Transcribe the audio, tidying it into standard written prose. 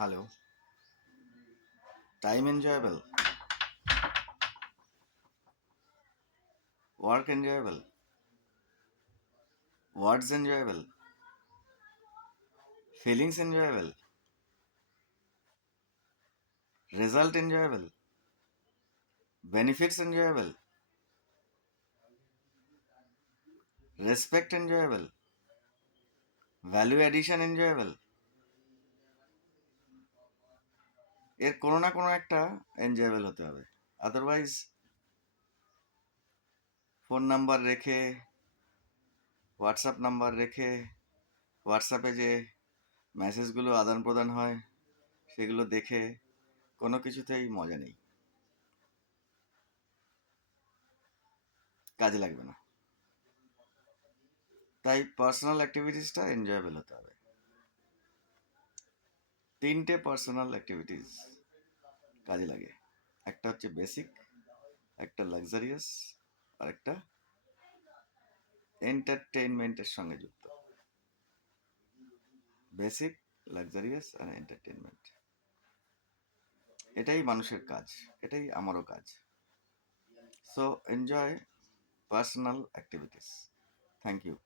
Hello. Time enjoyable. Work enjoyable. Words enjoyable. Feelings enjoyable. Result enjoyable. Benefits enjoyable. Respect enjoyable. Value addition enjoyable. এর কোনো না কোনো একটা এনজয়েবল হতে হবে, আদারওয়াইজ ফোন নাম্বার রেখে, হোয়াটসঅ্যাপ নাম্বার রেখে, হোয়াটসঅ্যাপে যে মেসেজগুলো আদান প্রদান হয় সেগুলো দেখে কোনো কিছুতেই মজা নেই, কাজে লাগবে না। তাই পার্সোনাল অ্যাক্টিভিটিসটা এনজয়েবল হতে হবে। তিনটে পার্সোনাল অ্যাক্টিভিটিস কাজে লাগে। একটা হচ্ছে বেসিক, একটা লাক্সারিয়াস, আর একটা এন্টারটেইনমেন্টের সঙ্গে যুক্ত। বেসিক, লাক্সারিয়াস আর এন্টারটেইনমেন্ট, এটাই মানুষের কাজ, এটাই আমারও কাজ। So enjoy personal activities. Thank you.